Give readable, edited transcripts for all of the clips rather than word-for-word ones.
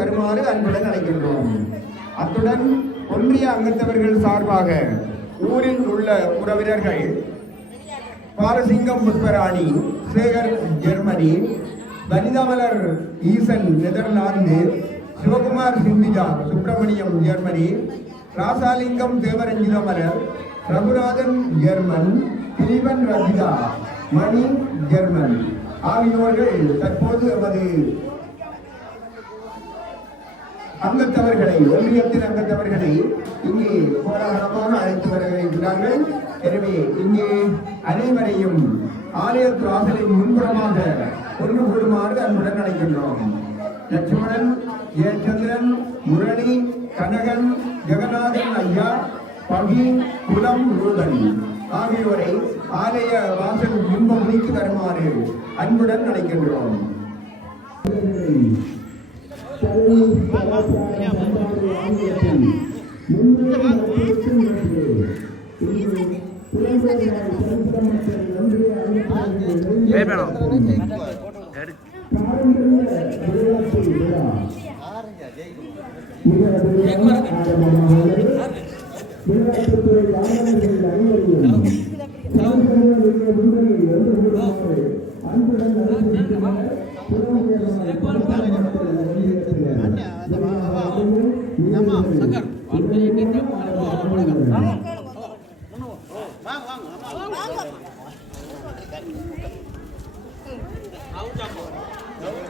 வருமாறு அன்புடன் அழைக்கின்றோம். அத்துடன் ஒன்றிய அங்கத்தவர்கள் சார்பாக ஊரில் உள்ள உறவினர்கள் Balasingam Pushparani, Sekar Germany, Vanithamalar Eesan Netherlands, Sivakumar Sinthija Subramaniam Germany, Rasalingam Devaranjithamalar, Raghunathan German, Dileepan Rajitha Mani German ஆகியோர்கள் தற்போது எமது அங்கத்தவர்களை, ஒன்றியத்தின் அங்கத்தவர்களை இங்கே கோலாகலமாக அழைத்து வருகிறார்கள். எனவே இங்கே அனைவரையும் ஆலயத்து வாசலின் முன்புறமாக ஒன்று கூடுமாறு அன்புடன் அழைக்கின்றோம். லட்சுமணன், ஜெயச்சந்திரன், முரளி, கனகன், ஜெகநாதன் ஐயா, பகி, குலம், ரூபன் ஆகியோரை ஆலய வாசல் முன்பகுதிக்கு வருமாறு அன்புடன் அழைக்கின்றோம்.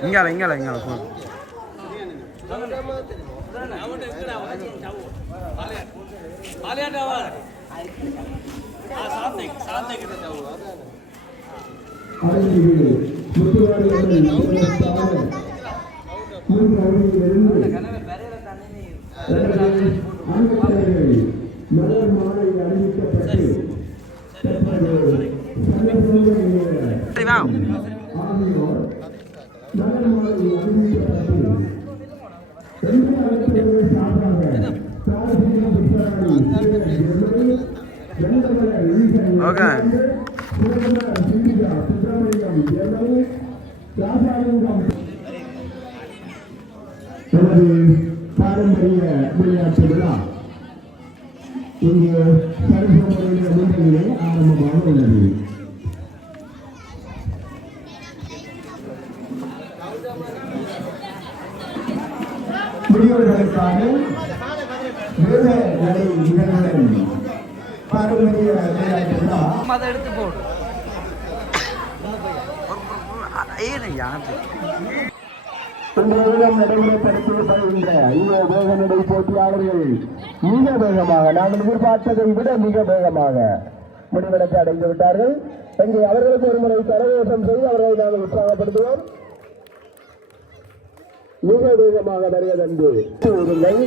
இங்கால பாரம்பரிய விளையாட்டு விழா இங்கே சரஸ்வதியுடைய முன்னிலையிலே ஆரம்பமாக உள்ளது. முதியோர்களுக்கான வேத நடை நிகழ்வுடன் பாரம்பரிய விளையாட்டு விழா நடைமுறைப்படுத்தப்படுகின்ற இந்த வேக நடை போட்டியாளர்கள் மிக வேகமாக, நாங்கள் எதிர்பார்த்ததை விட மிக வேகமாக முடிவெடுத்து அடைந்து விட்டார்கள். இங்கே அவர்களுக்கு ஒருமுறை கரகோஷம் செய்து அவர்களை நாங்கள் உற்சாகப்படுத்துவோம். மிக வேகமாக வருவதென்று கூறுங்கள்.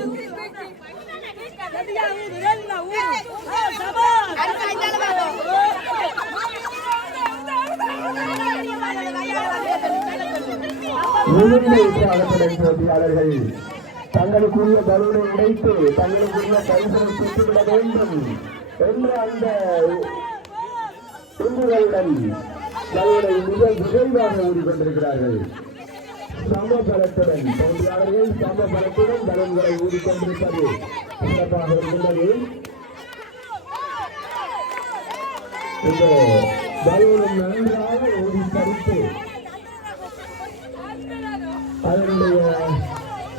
போட்டியாளர்கள் தங்களுக்குரிய பலூனை உடைத்து தங்களுக்குரிய பரிசனை பெற்றுவிட வேண்டும் என்ற அந்த துண்டுகளுடன் பலூனை மிக விரைவாக ஊடிக்கொண்டிருக்கிறார்கள். சமபலத்துடன் போட்டியாளர்கள் சமபலத்துடன் பலன்களை ஊடிக்கொண்டிருப்பது சிறப்பாக இருக்கின்றது. இந்த பலூனும் நன்றாக ஓடி தடுத்து அதனுடைய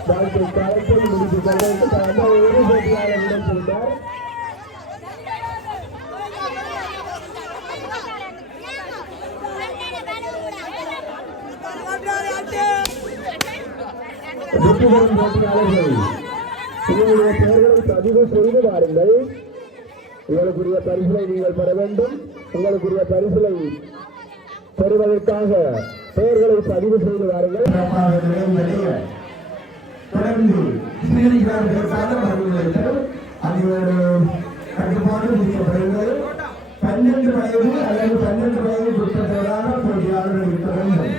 வாழ்க்கை காலத்தை முடித்துக் கொள்ள ஒரு போட்டியாளர் இடம்பெற்றார். போட்டியாளர்கள் உங்களுடைய பெயர்களை பதிவு செய்து வாருங்கள். உங்களுக்குரிய பரிசிலை நீங்கள் பெற வேண்டும். உங்களுக்குரிய பரிசிலை பெறுவதற்காக பெயர்களை பதிவு செய்து வாருங்கள். தொடர்ந்து அதோடு கட்டுப்பாடு விதிக்கப்படுகிறது. 12 வயது அல்லது 12 வயது உட்பட்டவராக போட்டியாளர்கள் இருக்க வேண்டும்.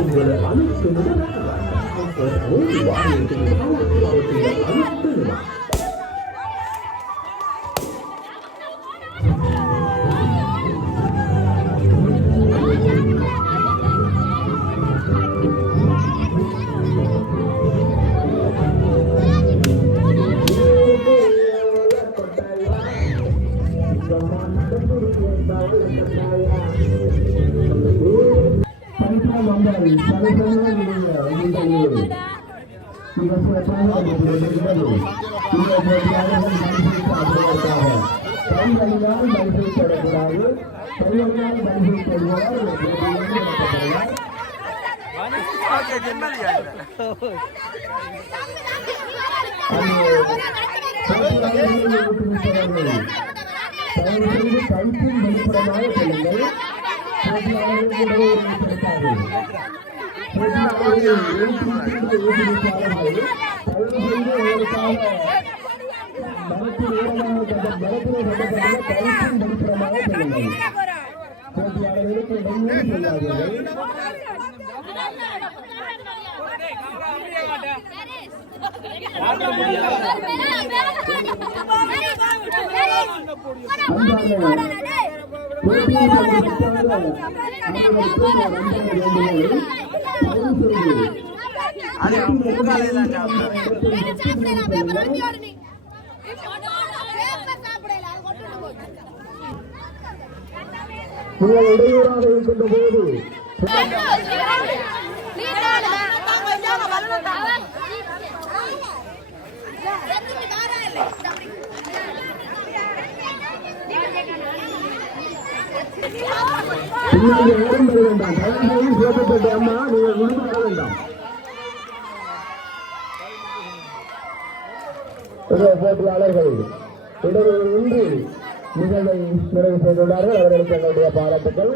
உங்களை அழுத்துவது இடையூறாக இருக்கின்ற போது யாரும் வர வேண்டாம். சேர்க்கப்பட்ட அம்மா நீங்கள் முடிந்து வர வேண்டாம். போட்டியாளர்கள் இடைவெளி இன்றி நிகழ்வை நிறைவு செய்துள்ளார்கள். அவர்களுக்கு எங்களுடைய பாராட்டுக்கள்.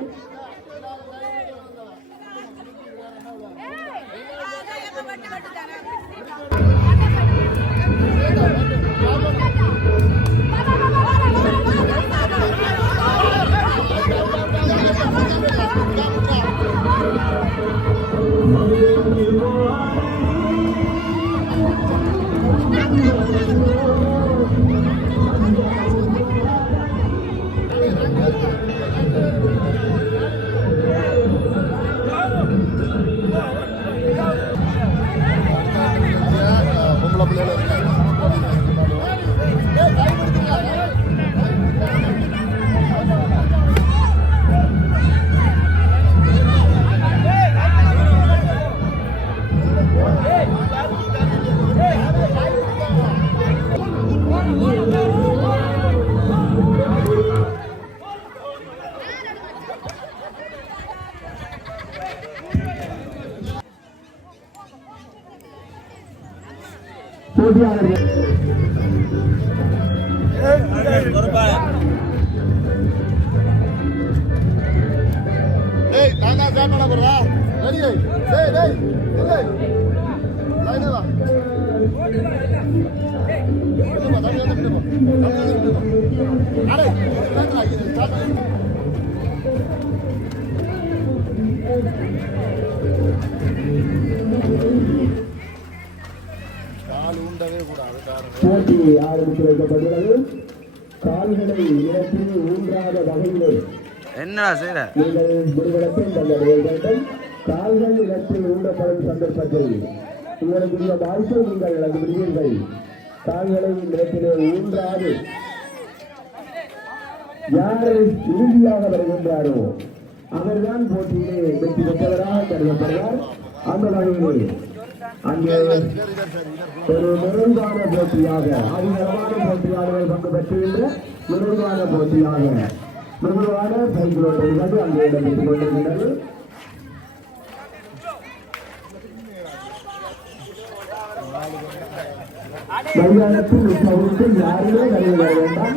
போட்டி ஆரம்பித்து வைக்கப்பட்டுள்ளது. கால்களை நிலத்தில் ஊன்றாத வகையிலே என்ன செய்யற நீங்கள் முடிவெடுத்து தங்களுடைய வேண்டும். கால்கள் நிலத்தில் ஊண்டப்படும் சந்தர்ப்பத்தில் உங்களுக்குரிய வாய்ப்பை நீங்கள் இழந்து விடுவீர்கள். கால்களை நிலத்திலே ஊன்றாது யார் இறுதியாக வருகின்றாரோ அவர்தான் போட்டியிலே வெற்றி பெற்றவராக கருதப்படுவார். அந்த வகையிலே அங்கே ஒரு நிறைவான போட்டியாக அதிகமான போட்டியாளர்கள் பங்கு பெற்றுகின்ற நிறைவான போட்டியாக நிறைவான சைக்கிள் ஓட்டங்கள் அங்கே இடம்பெற்றுக் கொண்டிருக்கின்றது. மைதானத்தில் இப்போது யாருமே வெளியே வர வேண்டாம்.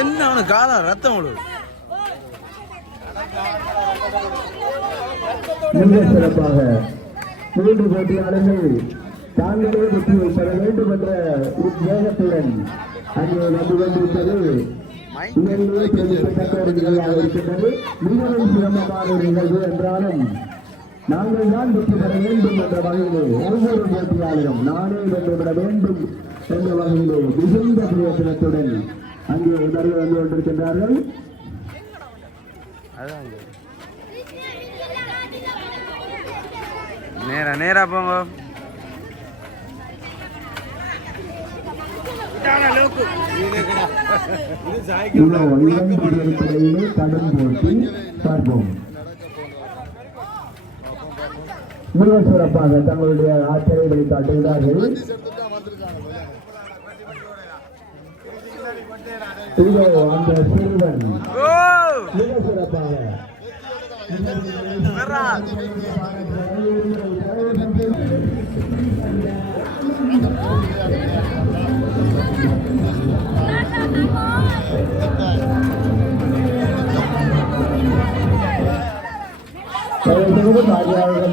என்ன அவனுக்கு காலா ரத்தம் விடு மிக சிறப்பாக 3 போட்டியாளர்கள் தாங்களே வெற்றியை பெற வேண்டும் என்ற உத்வேகத்துடன் அங்கே வந்து கொண்டிருப்பது உண்மையிலேயே பிரதிபலித்த ஒரு நிகழ்வாக இருக்கின்றது. மிகவும் சிரமமான ஒரு நிகழ்வு என்றாலும் நாங்கள் தான் வெற்றி பெற வேண்டும் என்ற வகையிலே ஒவ்வொரு போட்டியாளரும் நானே வென்றுவிட வேண்டும் என்ற வகையிலே மிகுந்த பிரயோஜனத்துடன் அங்கே வருகை வந்து கொண்டிருக்கின்றார்கள். நேரா நேரா போங்க. கடும் போட்டி பார்ப்போம். மிக சிறப்பாக தங்களுடைய ஆற்றலை வெளிக்காட்டுகிறார்கள். இதோ அந்த சிறுவன் மிக சிறப்பாக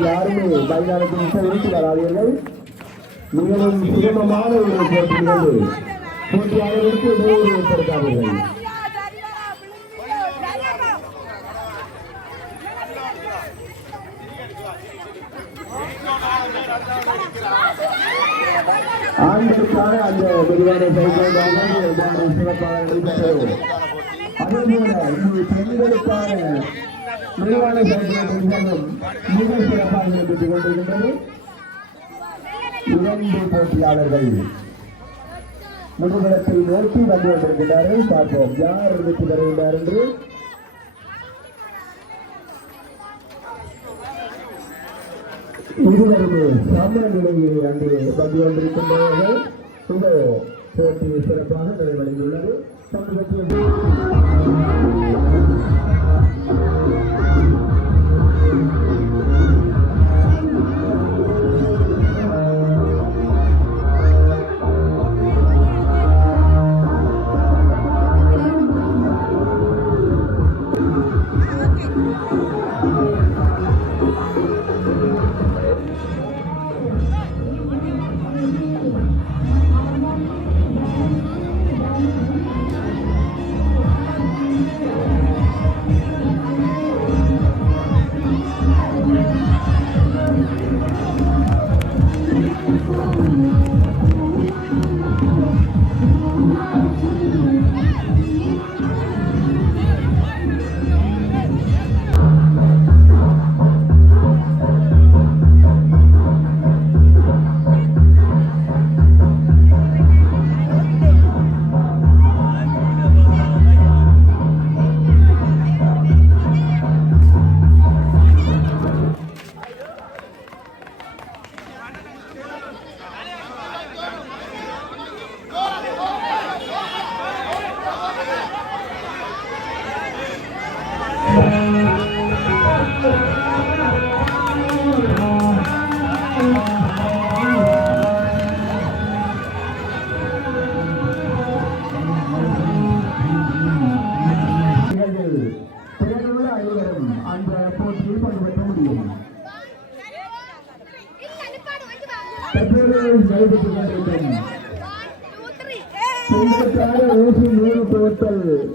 யாருமே மைதானத்தில் இருந்து வராதீர்கள். மிகவும் சுகமமான ஒரு போட்டிகள் போட்டியாளர்களுக்கு இடையூறு ஏற்படுத்தாதீர்கள். ஆண்களுக்கான அந்த விரிவான சைக்கிள் சிறப்பாக நடைபெற்றது. அதேபோல இங்கு பெண்களுக்கான விரிவான சைக்கிள் நிர்வாகம் மிக சிறப்பாக நடைபெற்றுக் கொண்டிருக்கின்றது. 2 போட்டியாளர்கள் முதுகலத்தை நோக்கி வந்து கொண்டிருக்கிறார்கள். பார்ப்போம் யார் வெற்றி பெறுகின்றார் என்று. இருவருமே சம நிலையில் அங்கே வந்து கொண்டிருக்கின்றார்கள். இந்த போட்டி சிறப்பாக நிறைவடைந்துள்ளது.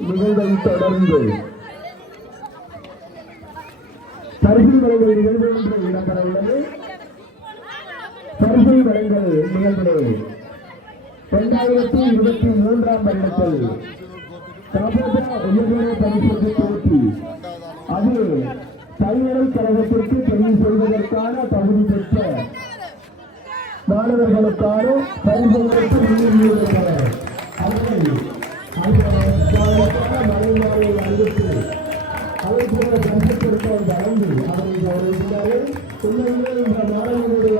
நிகழ்வை தொடர்ந்து பரிசு வழங்கல் நிகழ்வு என்று இடம்பெற உள்ளது. பரிசு வழங்கல் நிகழ்வு 2023 வருடத்தில் பரிசு போட்டி அது பல்கலைக்கழகத்திற்கு தெரிவு செய்வதற்கான தகுதி பெற்ற மாணவர்களுக்கான பரிசுகளுக்கு முன்னுரிமை மலைமாறை அறிவித்து அதை போல சந்தத்திற்காக வழங்கி அவரை கௌரவித்தார்கள். உண்மையிலே இந்த மாணவர்களுடைய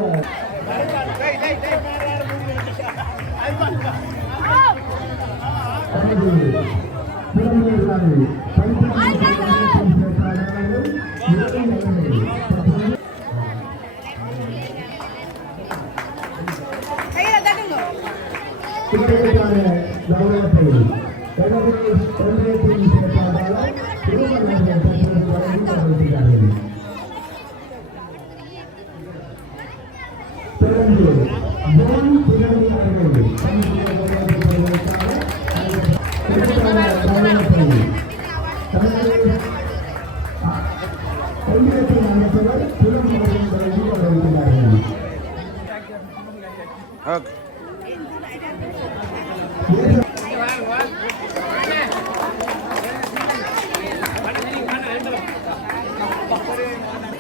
ஓகே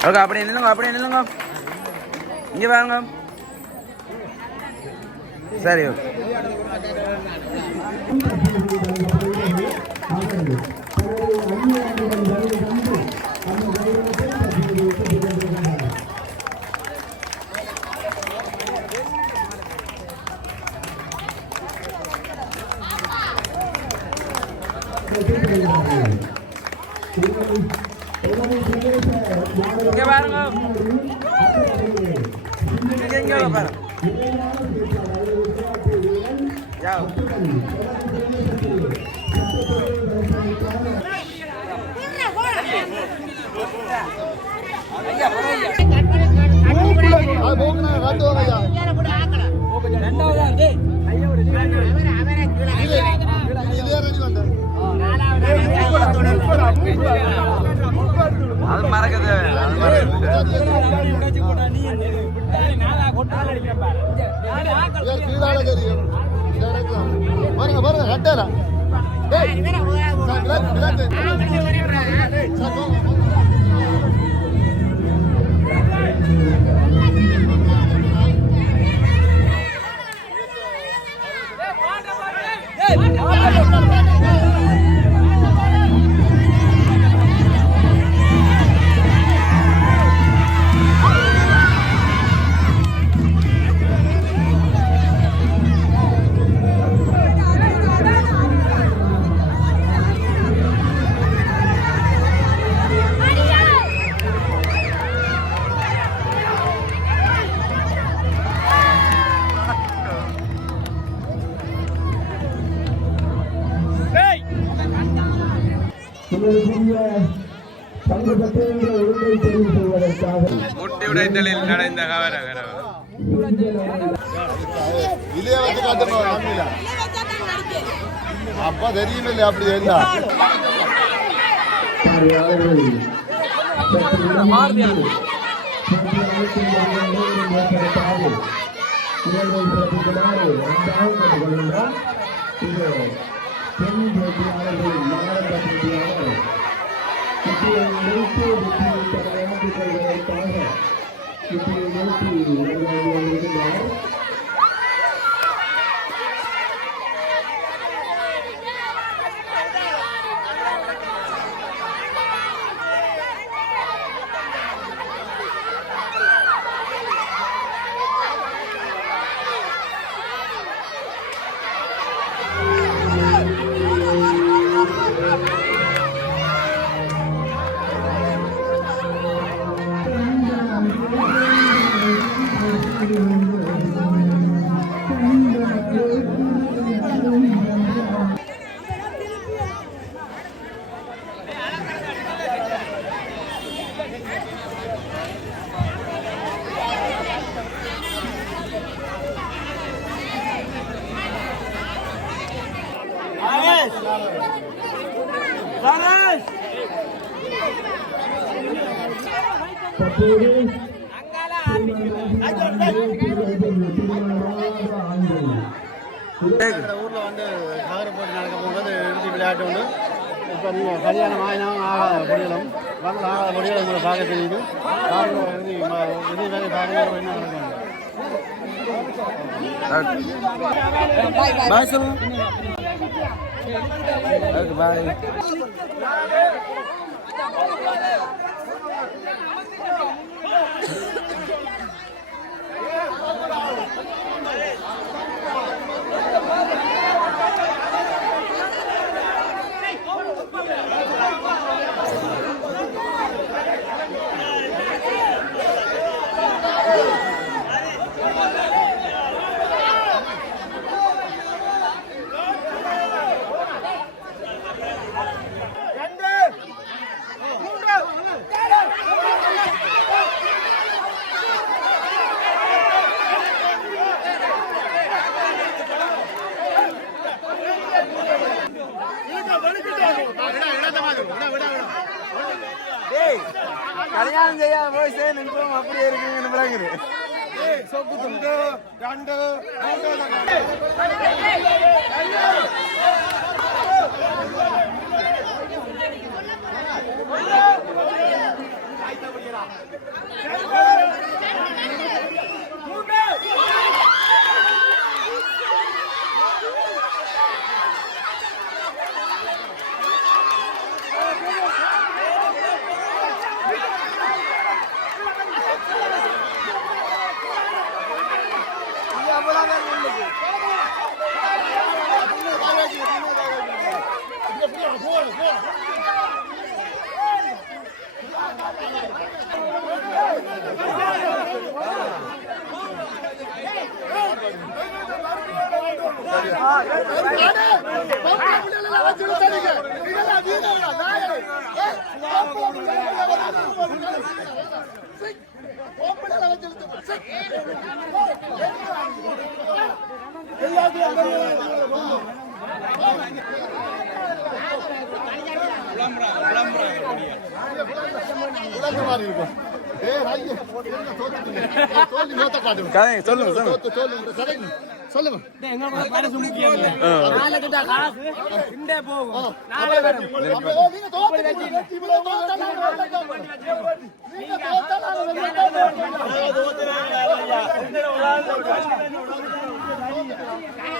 ஓகே அப்படியே நில்லுங்க இங்கே வாங்க சரி ஓகே இங்கே பாருங்க இங்கே பாருங்க जाओ அது மறக்கது பாருங்க கட்டல பங்கு பெற்ற ஒழுங்கை தெரிவு செய்வதற்காக முட்டி உடைத்தலில் நடந்த இளைய வச்சு காட்டணும் அப்பா தெரியுமில்லை அப்படி என்ன ஊர்ல வந்து சாகர போட்டி நடக்க போகும்போது இறுதி விளையாட்டு உண்டு. இப்போ நீங்கள் கல்யாணம் ஆயினாங்க ஆகாத பொடிகளும் வந்து ஆகாத பொடிகளை உங்களை பார்க்க தெரியுது. இறுதி வேலை பார்க்க என்ன நடக்கும். பாய் சொல்லுங்க ஓகே பாய் கல்யாணம் செய்யாத போய் நின்றோம் அப்படியே இருக்குங்கன்னு விளங்குது.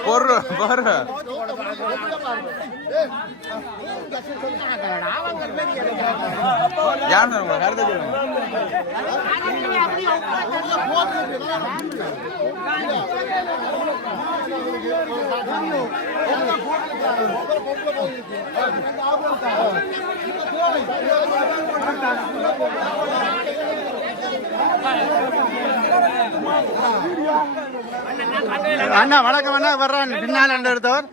பொறு பொறு யாரு கருத்தை சொல்லுங்க அண்ணா வணக்கம் அண்ணா வர்றான் பின்னால் எடுத்தவர்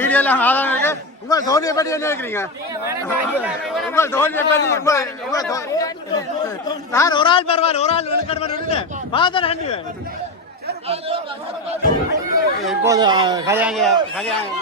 வீடியோ எல்லாம் ஆதாரம் இருக்கு. உங்க தோல்வியை பற்றி என்ன இருக்கிறீங்க? உங்க தோல்வியை பற்றி நான் ஒரு ஆள் பரவாயில்ல, ஒரு ஆள் வெளிக்கடமை பார்த்தேன். இப்போது கல்யாணம்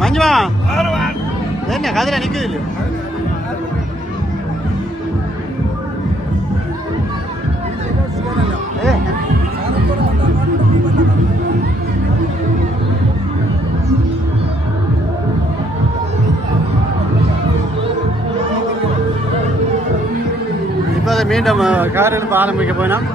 மஞ்சுமா என்ன கதிர நிக்குது இல்லையோ? இப்போ அதை மீண்டும் கார் எடுப்பு ஆரம்பிக்க போயினோம்.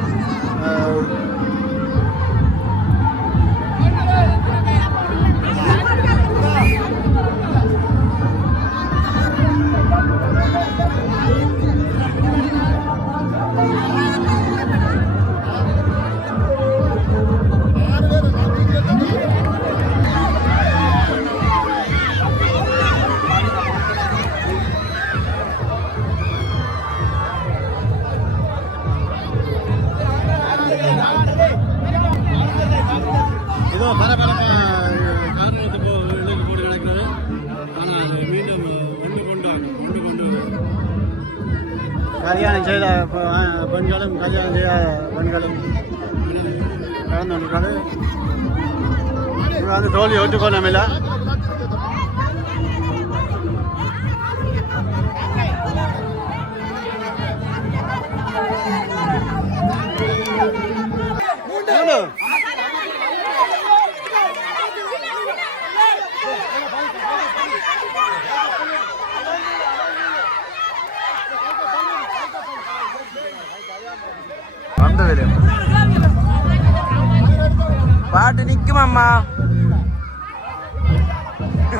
கல்யாணம் செய்த பெண்களும் கல்யாணம் செய்யாத பெண்களும் கலந்து கொண்டிருக்காரு. இவங்க வந்து தோல்வி ஒட்டுக்கொள்ளாம இல்லை. பாட்டு நிக்குமாம்மா.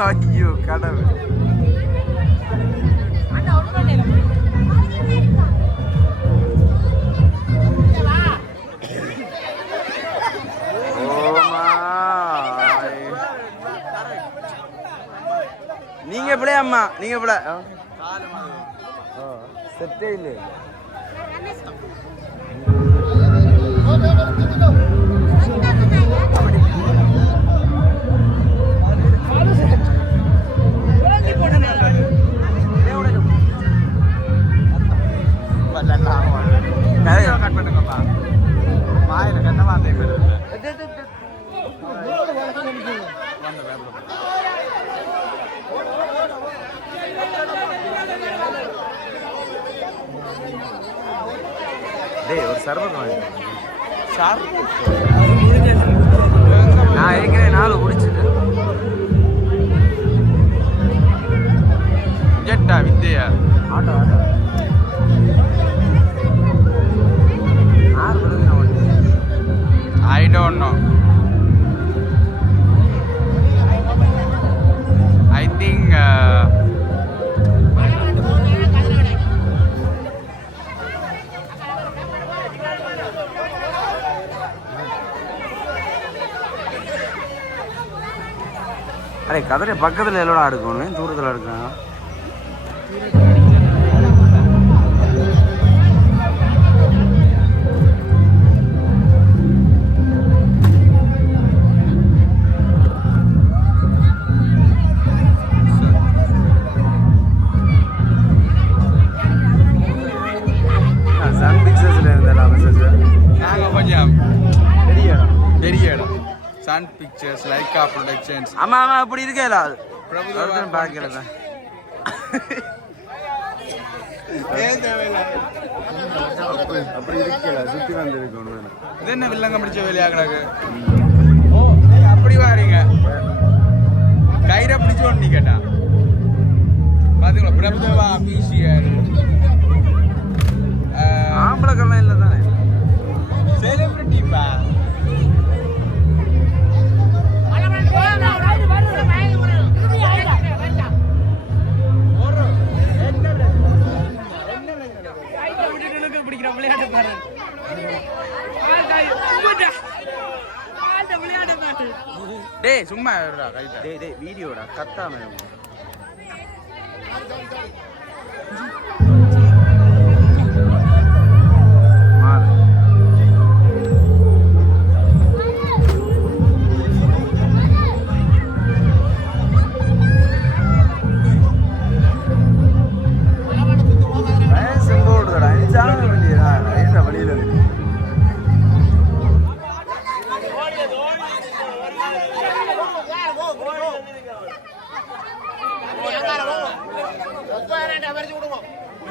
ஐயோ கடவுள். ஓமா நீங்க எப்படி அம்மா நீங்க எப்படி செட்டே இல்லை கட் பண்ணுங்கப்பா வாயில கட்ட வார்த்தை டேய் ஒரு சர்பத் வாங்கி நான் ஏற்கனவே 4 குடிச்சிட்டு ஜெட்டா வித்தையா auto I don't know. I think அரே கதரை பக்கத்துல எல்லோட எடுக்கணும் தூரத்துல எடுக்கணும் Sun Pictures, Leica Productions. ஆமா ஆமா அப்படி இருக்கேல அது பிரபுதேவா பாக்கறத அப்படி இருக்கேல சுத்தி வந்து இருக்கணும் இது என்ன வில்லங்க முடிச்ச வேலையா கிடக்கு ஓ அப்படி வாரீங்க கைர பிடிச்சு ஓடி கேட்டா பாத்தீங்களா பிரபுதேவா பிசிஆர் ஆம்பள கல்ல இல்ல தானே செலிபிரிட்டி பா டேய் சும்மா இருடா கைட்ட டேய் டேய் வீடியோடா கத்தாம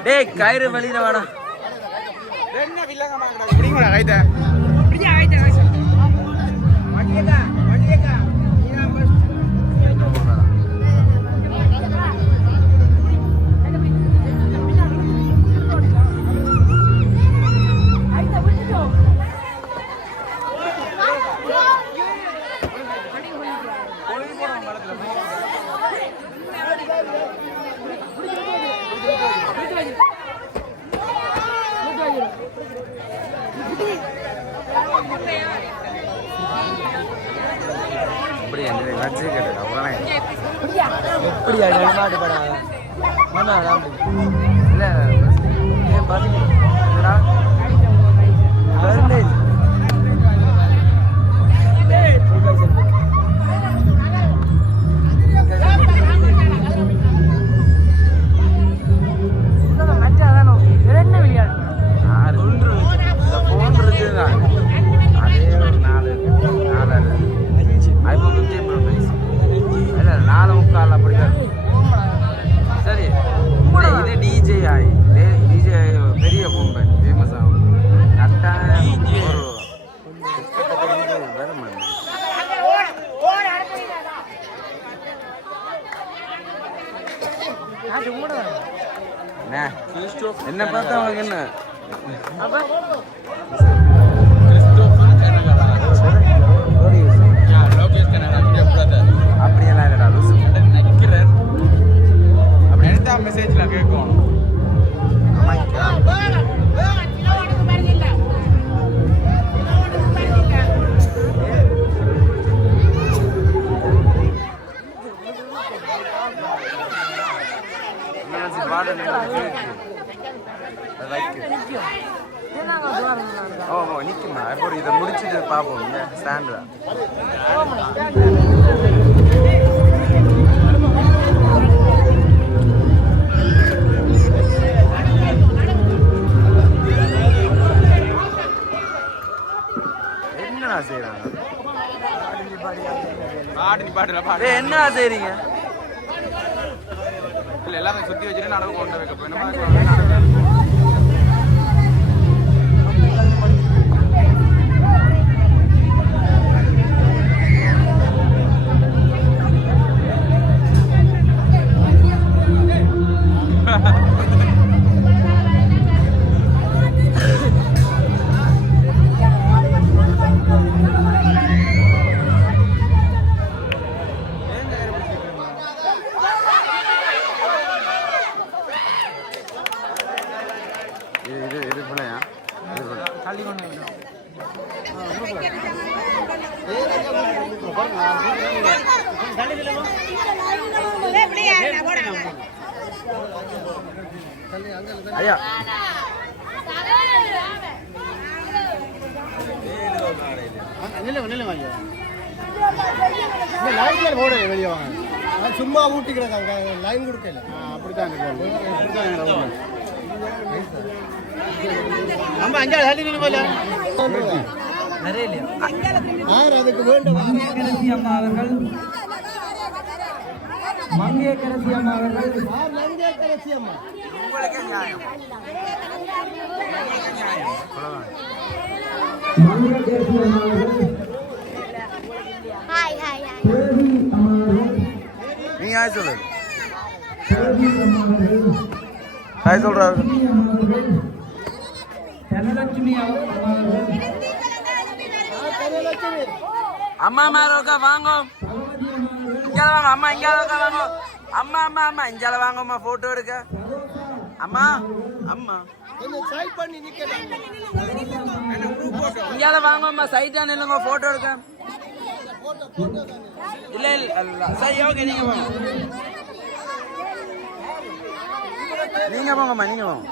டேய் கயிறு வெளியில வாடா என்ன வில்லங்க மாங்கடா புடிங்கடா கைட்ட புடிங்க கைட்ட வண்டியக்கா நீங்க பஸ் ஐட்ட விட்டுடோ கோழி போற மரத்துல எப்படி அந்த வச்சு கேட்டா உடனே எப்படி மாட்டு படா இல்ல ஏன் பாத்தீங்களா பர்சன்டேஜ் சரி இது டிஜே ஆகி டிஜே பெரிய பொம்பை ஃபேமஸ் ஆகும் கரெக்டாக வேற என்ன பார்த்தா அவங்களுக்கு என்ன அப்படியெல்லாம் இல்லடா லூசு நிற்கிறார் அப்படி எடுத்தா மெசேஜ்ல கேட்கும் ஓ நிற்குமா இப்போ இதை முடிச்சுட்டு பார்ப்போம் இங்கே ஸ்டாண்டு என்னடா செய்கிறாங்க என்ன செய்றீங்க இல்லை எல்லாமே சுற்றி வச்சுட்டு நடவு கொண்டு வைக்க போய் இது பிள்ளையா ஐயா வெளியே வாங்க சும்மா ஊட்டிக்கிறாங்க லைன் கொடுக்கல அப்படித்தான் அம்மா அஞ்சா தள்ளி போல அதுக்கு வேண்டும் மங்கையரசி அம்மா அவர்கள் மங்கையரசி அம்மா மங்கையரசி அம்மா அவர்கள் ஹாய் ஹாய் ஹாய் தேவி அம்மா அவர்கள் நீங்க ஆய் சொல்லு தேவி அம்மா அவர்கள் ஆய் சொல்றாரு அம்மா அவர்கள் தனலட்சுமி அம்மா அவர்கள் அம்மா மாரோக்கா வாங்க இங்க வாங்க அம்மா இங்க வாங்க அம்மா அம்மா அம்மா இங்க வாங்கம்மா போட்டோ எடுக்க அம்மா அம்மா கொஞ்சம் சைட் பண்ணி நிக்கணும் இங்க வாங்கம்மா சைட்டா நில்லுங்க போட்டோ எடுக்க இல்ல இல்ல சரி ஓகே நீங்க வாங்க நீங்க வாங்கம்மா நீங்க வாங்க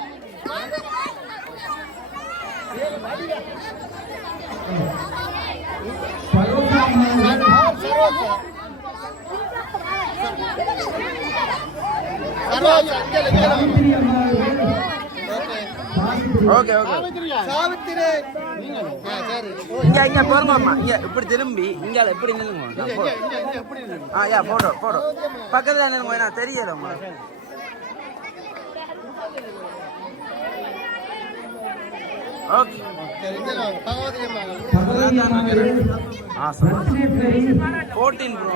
ஓகே ஓகே சாவித்திரி இங்க இங்க போறோம் அம்மா இங்க இப்படி திரும்பி இங்க இப்படி நில்லுங்க யா போட்டோ போட்டோ பக்கத்துல நில்லுங்க ஏன்னா தெரியல உங்களுக்கு ஓகே ஆ சார் 14 ப்ரோ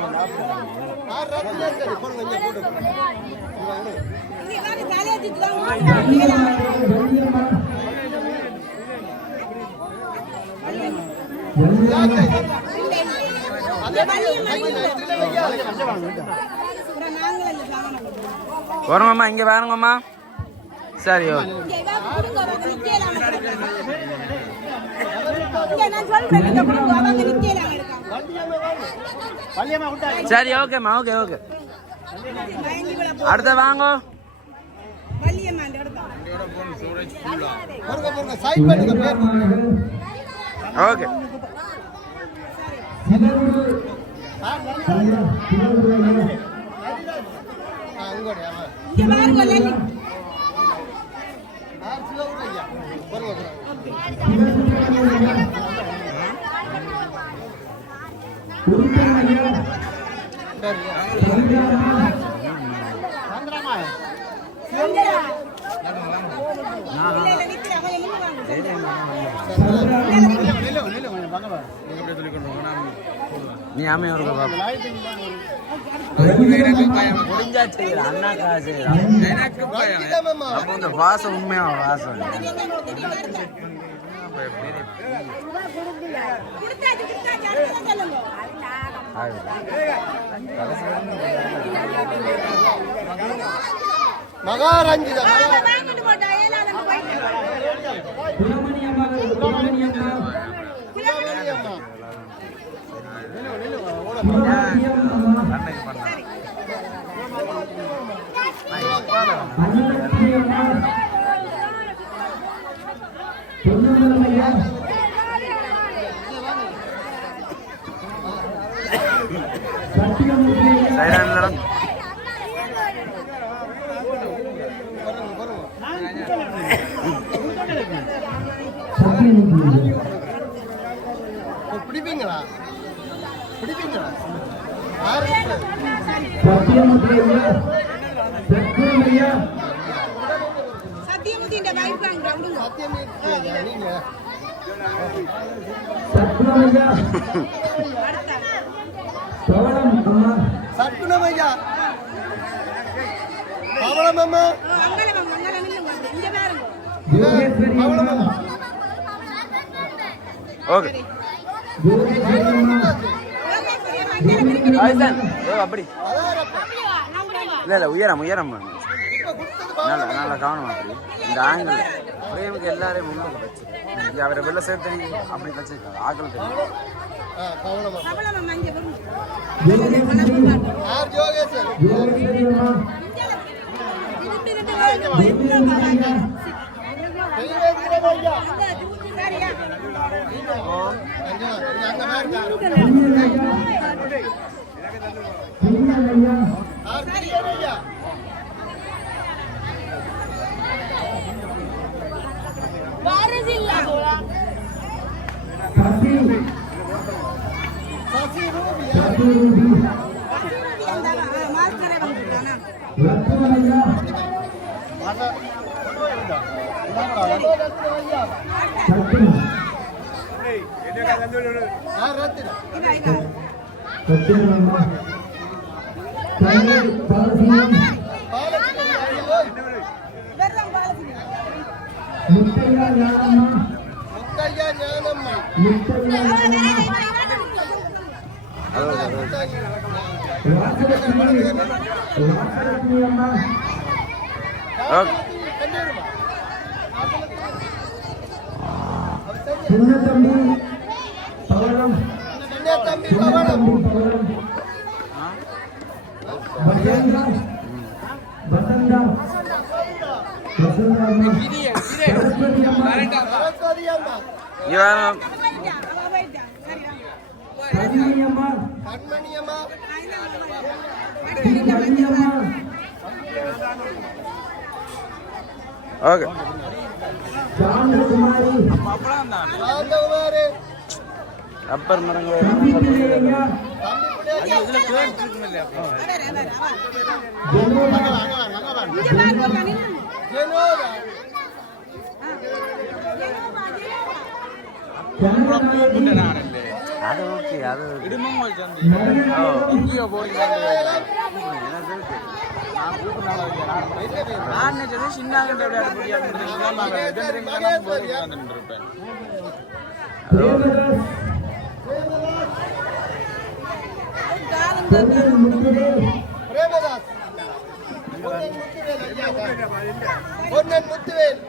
வரமாம்மா இங்க வாருங்கம்மா சரி ஓகே சரி ஓகேம்மா ஓகே ஓகே அடுத்த வாங்க ஓகே நீ ஆமே ஒரு முடிஞ்சாச்சு அண்ணா காசு அப்போ இந்த வாசம் உண்மையா வாசம் மகாரஞ்சிதா சைடான பிடிப்பீங்களா பிடிப்பீங்களா சத்தியமூர்த்தியின் வைஃப் நீங்க சத்குணமையா பவளம் அம்மா மங்களம் மங்களம் இங்க பாருங்க பவளம் அம்மா ஓகே அப்படி இல்லை உயரம் உயரம் நல்லா நல்லா கவனம் அப்படி இந்த ஆங்கிள் பிரேமுக்கு எல்லாரையும் முன்னுக்கு வச்சு இங்கே அவரை வெளில சேர்த்து அப்படி வச்சிருக்காங்க ஆக்கள் தெரியும் பவளம் இங்க பாருங்க ஆர் ஜோகேசன் ஓகே அப்பர் மரங்கள் அது ஓகே அது நான் நினைச்சது சின்ன பொன்னன் முத்துவேல்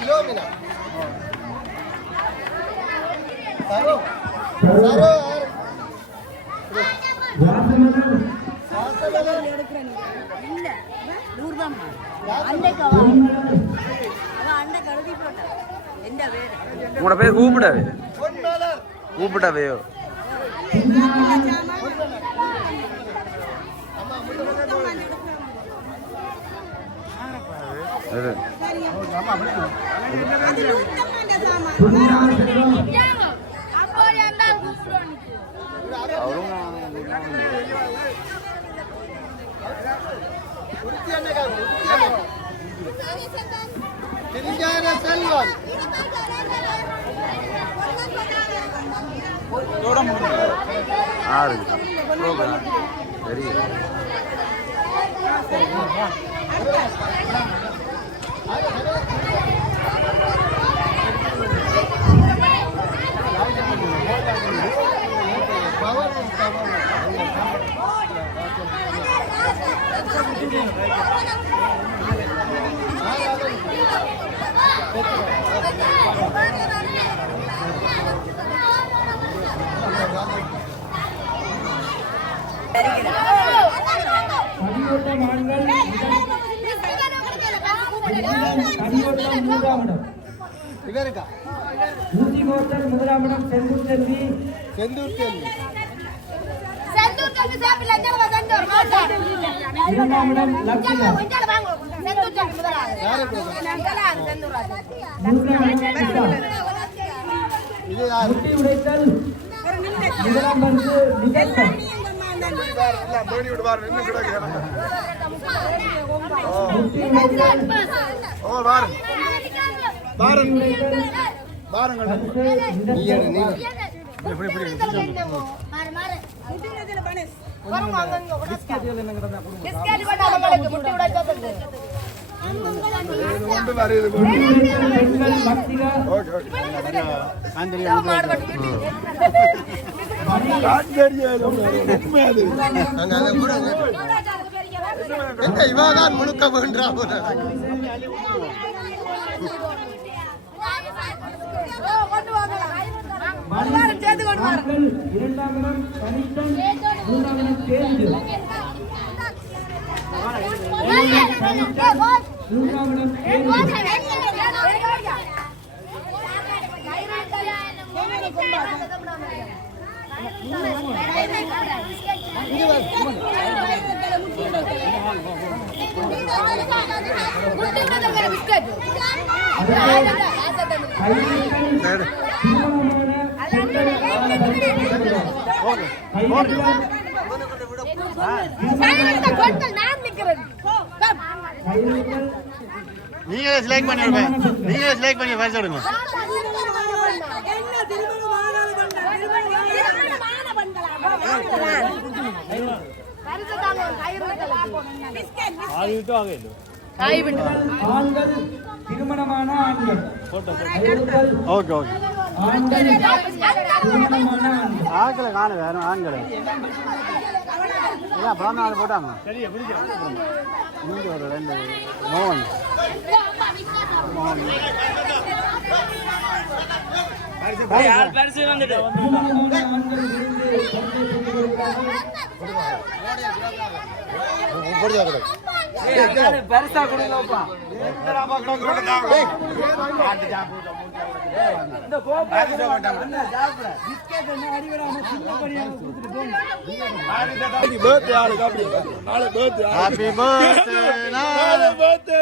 கிலோமினா சரோ சரோ உங்களோட பேர் கூப்பிடாவே கூப்பிட்டாவையோ செல்வம் ஆறு சரி கனியோட்டம் மூன்றாம் இடம். இவருக்கா ஊசி கோத்தல் முதலாம் இடம் செந்தூர் செல்வி. செந்தூர் கேள்வி செந்தூர் செல்வி சாப்பிடல அஞ்சல செந்தூர் மாட்டார் இரண்டாம் இடம் லட்சிகா. அஞ்சல வாங்க செந்தூர் செல்வி முதலாவது அஞ்சல செந்தூர் ராஜா மூன்றாம் இடம் சித்தா. இது யாரு முட்டி உடைத்தல் முதலாம் பரிசு நிகழ்த்த. முட்டி உடைத்தல் இவதான் முழுக்க வேண்டா இரண்டாம் இடம் கனிஷ்டன். மூன்றாம் இடம் தேர்ந்து. மூன்றாம் இடம் தேர்ந்து. நீங்களே செலக்ட் பண்ணிடுங்க. நீங்களே செலக்ட் பண்ணி பரிசு கொடுங்க. ஆண்கள் திருமணமான ஆண்கள். ஓகே ஓகே ஆண்கள் திருமணமான ஆண்கள். ஆட்களை காண வேணும் ஆண்களை இல்லை பிறந்த நாள் போட்டாங்க இங்கே ஒரு ரெண்டு மோகன் பரிசு வந்துட்டு திருமணமான ஆண்கள் விருந்து பெருசா கொடுங்கப்பா இந்த கோப்பை பிஸ்கெட் என்ன அடிவிடாம சின்ன படியாக கொடுத்துட்டு போங்க. Happy birthday